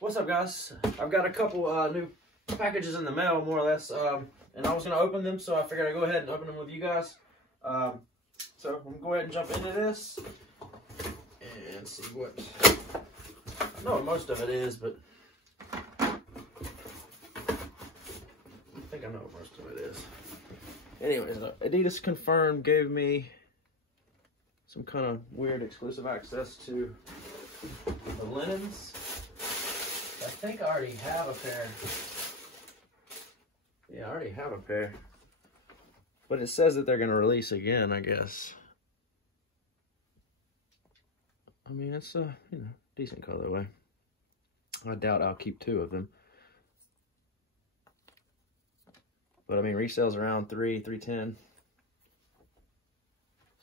What's up, guys? I've got a couple new packages in the mail, more or less, and I was going to open them, so I figured I'd go ahead and open them with you guys. So I'm going to go ahead and jump into this and see what... I know what most of it is, but I think I know what most of it is. Anyways, Adidas Confirmed gave me some kind of weird exclusive access to the linens. I think I already have a pair. Yeah, I already have a pair. But it says that they're going to release again, I guess. I mean, it's a, decent colorway. I doubt I'll keep 2 of them. But I mean, resale's around $310.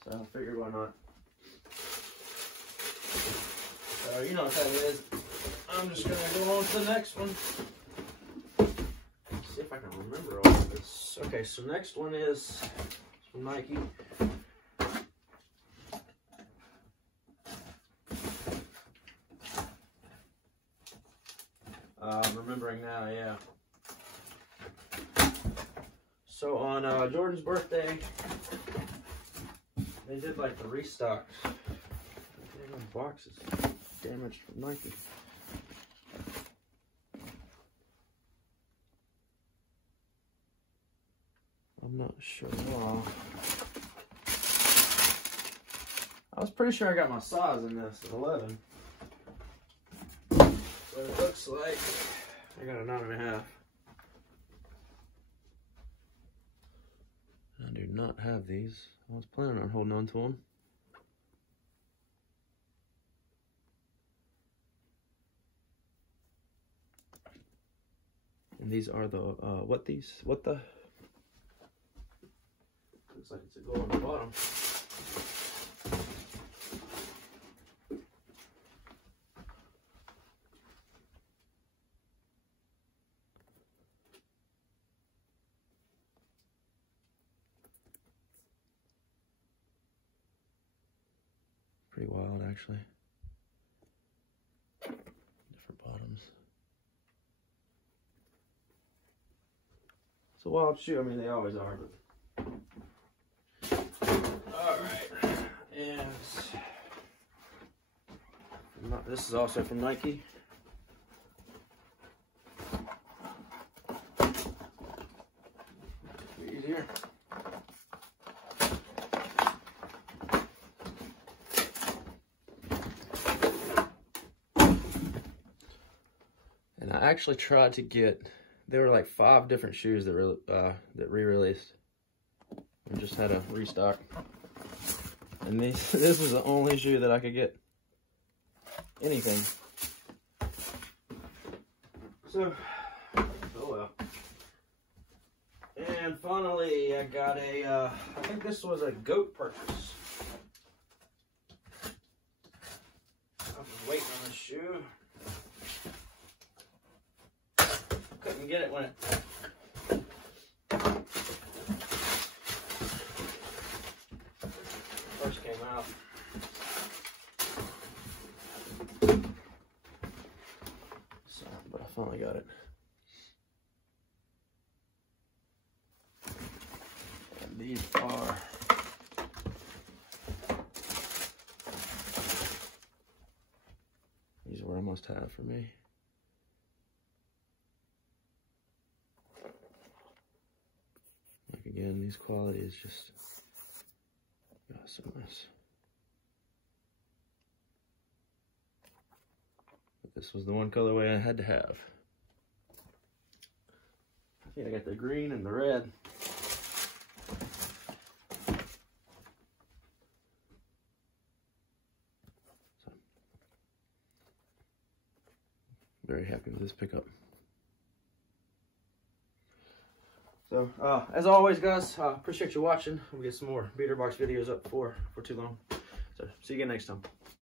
So I figured why not. So you know what that is. I'm just gonna go on to the next one. Let's see if I can remember all of this. Okay, so next one is from Nike. I'm remembering now, yeah. So on Jordan's birthday, they did like the restock. Damn boxes damaged from Nike. I'm not sure why. I was pretty sure I got my size in this at 11. But it looks like I got a 9.5. I do not have these. I was planning on holding on to them. And these are the, what the? Looks like it's a gold on the bottom. Pretty wild, actually. Different bottoms. It's a wild shoe. I mean, they always are, but. Alright. And this is also from Nike. Easier. And I actually tried to get, there were like 5 different shoes that re-released. We just had a restock. And this is the only shoe that I could get anything. So, oh well. And finally, I got a, I think this was a GOAT purchase. I was waiting on this shoe. Couldn't get it when it first came out. So, but I finally got it. And these are what I must have for me. Like again, these qualities just awesomeness. But this was the one colorway I had to have. I think I got the green and the red. So, very happy with this pickup. So, as always, guys, appreciate you watching. We'll get some more beater box videos up before too long. So, see you again next time.